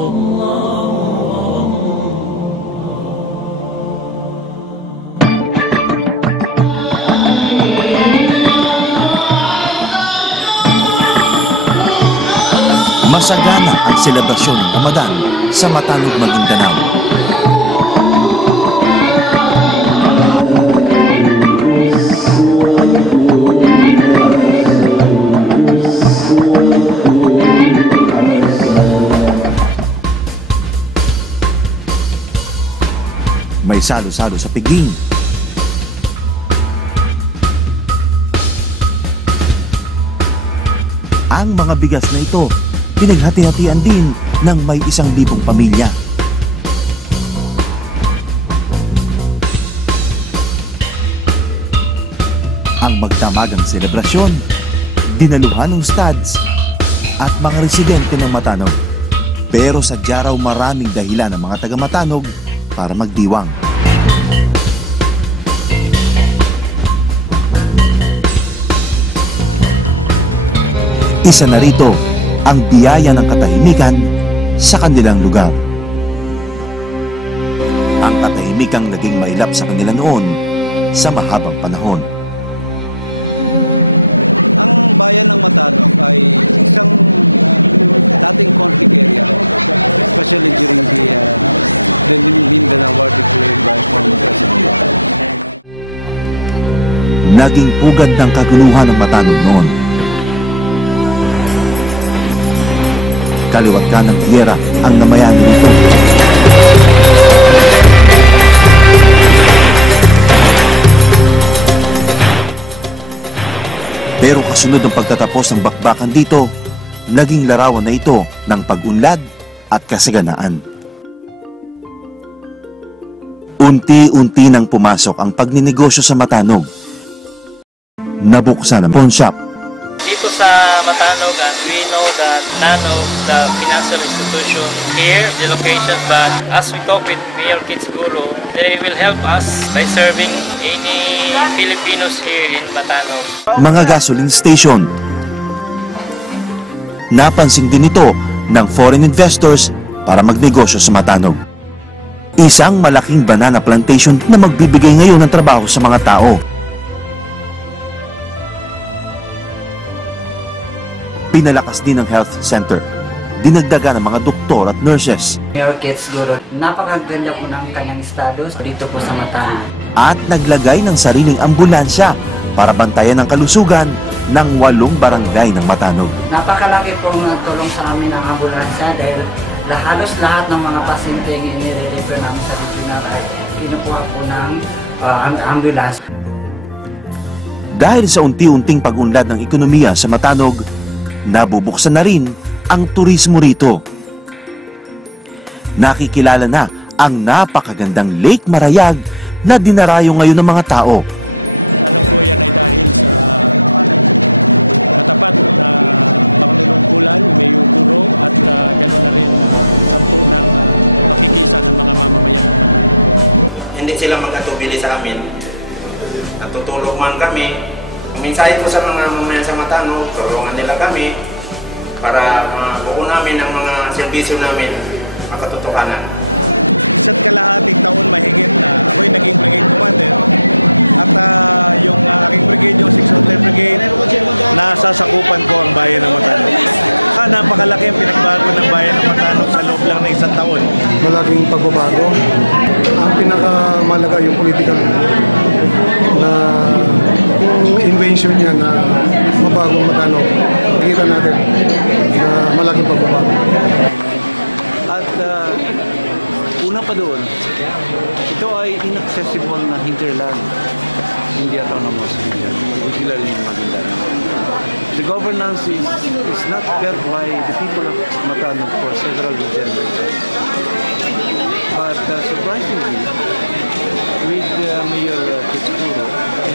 Masagana ang selebrasyon ng Ramadan sa Matanog, Maguindanao. May salo-salo sa piging. Ang mga bigas na ito pinaghati-hatian din ng may 1,000 pamilya. Ang magdamagang selebrasyon, dinaluhan ng stads at mga residente ng Matanog. Pero sadya raw maraming dahilan ng mga taga-Matanog para magdiwang. Isa na rito ang biyaya ng katahimikan sa kanilang lugar. Ang katahimikang naging mailap sa kanila noon sa mahabang panahon. Ang bayan ng Matanog ay isang dating conflict area, especially during the Mindanao War declared by former President. Naging pugad ng kaguluhan ng Matanog noon. Kaliwat ka ng giyera ang namayani nito. Pero kasunod ng pagtatapos ng bakbakan dito, naging larawan na ito ng pag-unlad at kasaganaan. Unti-unti nang pumasok ang pagninegosyo sa Matanog. Nabuksan ang pawn shop. Dito sa Matanog, and we know that none of the financial institution here, the location, but as we talk with Mayor Kitsiguro, they will help us by serving any Filipinos here in Matanog. Mga gasoline station. Napansin din ito ng foreign investors para magnegosyo sa Matanog. Isang malaking banana plantation na magbibigay ngayon ng trabaho sa mga tao. Pinalakas din ang health center. Dinagdagan ng mga doktor at nurses. Mayor Kitsiguro, napakaganda po ng kanyang estado dito po sa Matanog. At naglagay ng sariling ambulansya para bantayan ang kalusugan ng 8 barangay ng Matanog. Napakalaki pong tulong sa amin ang ambulansya dahil halos lahat ng mga pasyente ang inire-refer namin sa national ay kinukuha po ng ambulance. Dahil sa unti-unting pag-unlad ng ekonomiya sa Matanog, nabubuksan na rin ang turismo rito. Nakikilala na ang napakagandang Lake Marayag na dinarayo ngayon ng mga tao. Alam ko yan ay dahil sa katapat na panglulungkulan, may uguro at gano'n na rin sampu ng makikisa ng mga mamamayan ng Matanog. Hindi sila mag-atubili sa amin. Natutulog man kami. Minsahin ko sa mga mamamayan sa Matanog, tulungan nila kami para mabuo namin ang mga serbisyo namin makatotohanan. Isa't kalahating taon mahigit na ako'y naging brigade commander at yung aking brigade, yung 603 Brigade, nasasakupan ko ang bayan ng Matanog. Napakalaki ang pinagbago ng bayan ng Matanog sa loob lang ng 1 taon. Malaking pagbabago. Ang pinakamalaga yung political na yung invention niya na mabagong Matanog. Nakita natin na malaking pagbabago. At una pa doon, ito ay inaccessible na hinterland, hindi autonomous region, particularly in Maguindanao. The governance is not felt by the people of Matanog for several generations. But surprisingly, with Mayor Kitsiguro,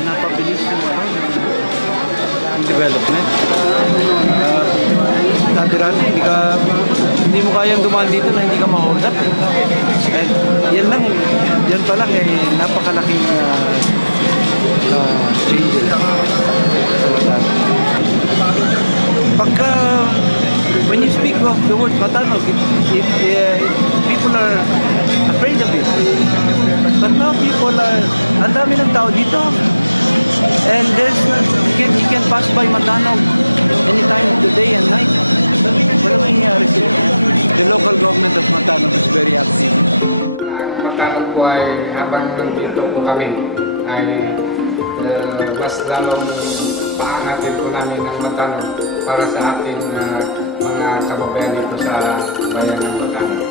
napabilis yung development. Dati-dati, hindi mo kayang dumaan dito na hindi ka ma-hold up. And yan pa lang napakalaking changes sa Matanog. When you speak speak of the word Matanog, people are afraid of it. But now people are, ang dami ng tao dito. And you can pass by Matanog any time of the day and night. Wala mangyayari sila. The local government of Matanog is very active. Matanog po ay habang nandito po kami ay mas lalong paangatin po namin ang Matanog para sa ating mga kababayan dito sa bayan ng Matanog.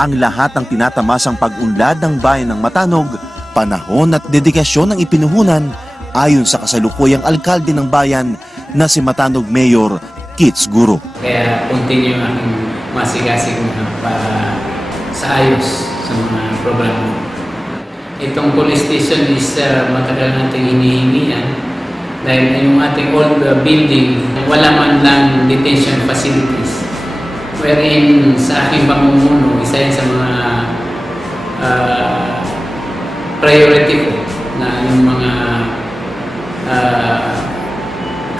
Ang lahat ng tinatamasang pag-unlad ng bayan ng Matanog, panahon at dedikasyon ng ipinuhunan ayon sa kasalukuyang alkalde ng bayan na si Matanog Mayor Kits Guro. Kaya continue ang masigasig para sa ayos sa mga programa. Itong police station is matagal nating hinihingian dahil yung ating old building wala man lang detention facilities. Wherein sa aking pamumuno, isa yan sa mga priority ko na yung mga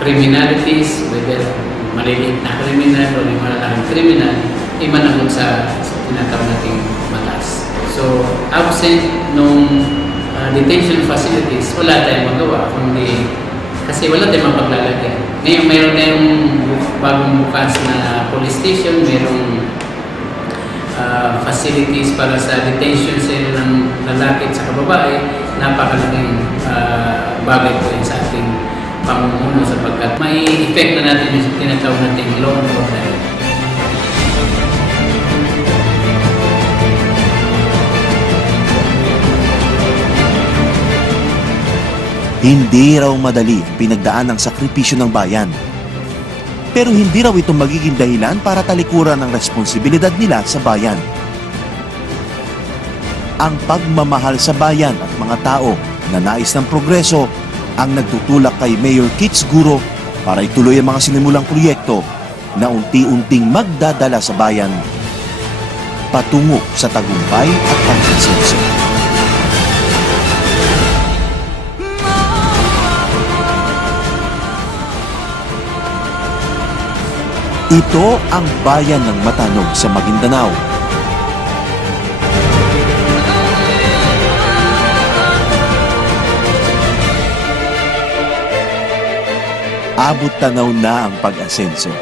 criminalities, whether maliliit na criminal o yung malalaking criminal, imanagot sa tinatawag nating batas. So, absent nung detention facilities, wala tayong magawa, kundi kasi wala tayong mapaglalagyan. Ngayon, mayroon tayong bagong bukas na police station, mayroong facilities para sa detention cell ng lalaki at sa babae. Napakalaking bagay po yun sa ating pamumuno sapagkat may effect na natin yung tinatawag natin law and order. Hindi raw madali pinagdaan ang sakripisyo ng bayan. Pero hindi raw ito magiging dahilan para talikuran ang responsibilidad nila sa bayan. Ang pagmamahal sa bayan at mga tao na nais ng progreso ang nagtutulak kay Mayor Kits Guro para ituloy ang mga sinimulang proyekto na unti-unting magdadala sa bayan patungo sa tagumpay at konsenso. Ito ang bayan ng Matanog sa Maguindanao. Abot tanaw na ang pag-asenso.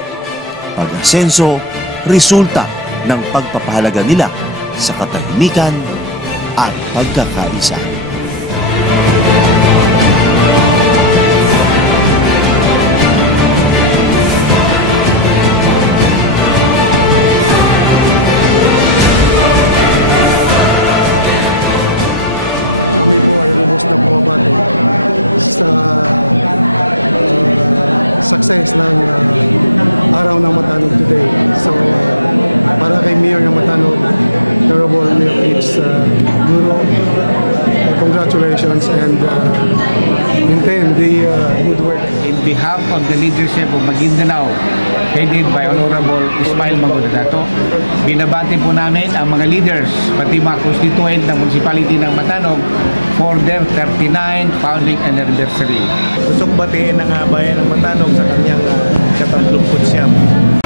Pag-asenso, resulta ng pagpapahalaga nila sa katahimikan at pagkakaisa. Kami po ay lubos na bumabati sa success ng araw ng Matanog today. So, para kay Mayor ng Matanog, Honorable Mayor Kits Guro, congratulations and maintain the good work. In behalf of the leadership of Maguindanao, headed by Honorable Ismail Magudadato, binabati po namin ang mga leaders, pati mga constituent ng municipality ng Matanog for their 39th founding anniversary. Gusto kong batiin ng bayan ng Matanog sa kanyang 39